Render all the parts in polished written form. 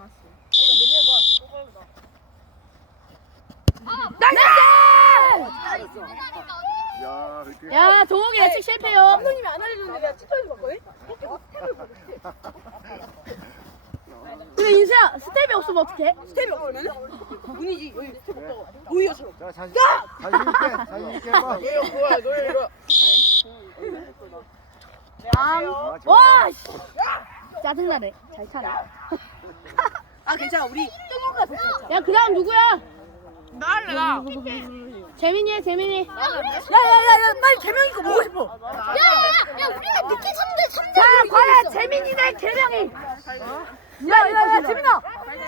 야, 동욱이 예측 실패요. 감독님이 안 알려줬는데 내가 틱톡에서 봤거든? 근데 인수야, 스텝이 없으면 어떡해? 스텝이 없으면은? 운이지. 여기 스텝 없다고. 오히려처럼. 자, 자신 있게 해봐. 노래 이거. 와, 씨. 짜증나네. 잘 차네. 아 괜찮아. 우리 뜬금가 됐어. 야, 그 다음 누구야? 나 할래 나. 재민이 해, 재민이. 야야야야 빨리 개명이 거 보고 싶어. 야, 우리가 늦게 3대 자, 과연 재민이 대 개명이. 야야야 재민아.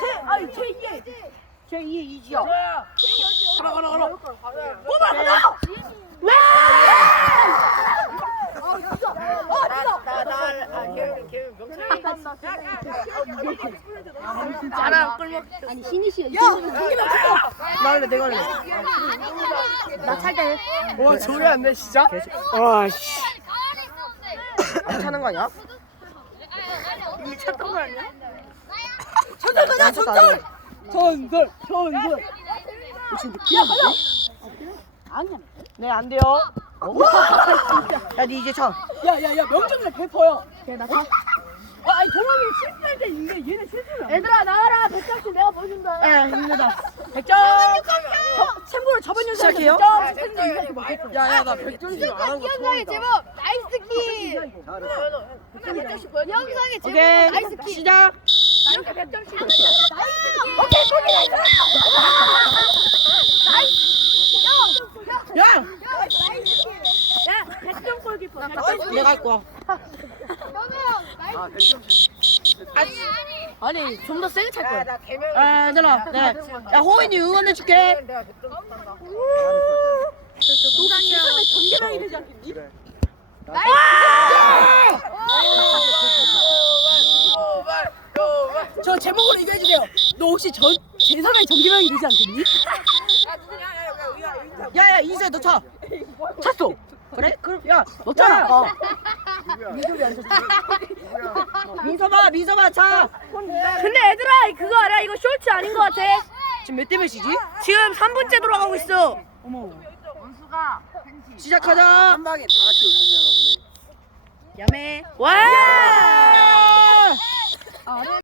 제 2의 이지야. 가라. 뽑아 가라. 왜? 아니, 신이 씨야. 야 거기만 찍어. 나 할래 내가 할래. 나 찰때. 와 저게 안 돼 진짜? 와 씨. 안 차는 거 아니야? 이미 찼던 거 아니야? 전설 가자 전설. 전설. 지금 야 가자. 네 안 돼요. 야 니 이제 차. 야야야 명중률 100%야. 오케이, 나 차. 아니 동원이 실패할 때 있는데 얘네 실패야. 얘들아, 나와라. 100점씩 내가 보여준다. 예, 힘들다. 100점. 챔프를 저번 연습 시작해요? 야야 나 100점씩 안한 거 처음이다. 나이스 키. 영상의 제목 오케이 나이스 키. 시작. 이렇게 100점씩. 오케이, 소리 야 야, 100점 골키퍼. 내가 할 거야. 아니, 좀 더 세게 찰 거야. 아 얘들아 야 호인이 응원해 줄게. 전개명이 되지 않겠니? 그래. 저 제목으로 이거 해주세요. 너 혹시 제3의 전기명이 되지 않겠니? 야야 이세 너 차. 찼어. 그래? 그럼 야 너잖아. 민서봐 차. 근데 얘들아, 그거 알아? 이거 쇼츠 아닌 것 같아. 지금 몇 대 몇이지? 지금 3분째 돌아가고 있어. 어머. 시작하자. 한 방에 다 같이 올리려나 보네. 야매. 와!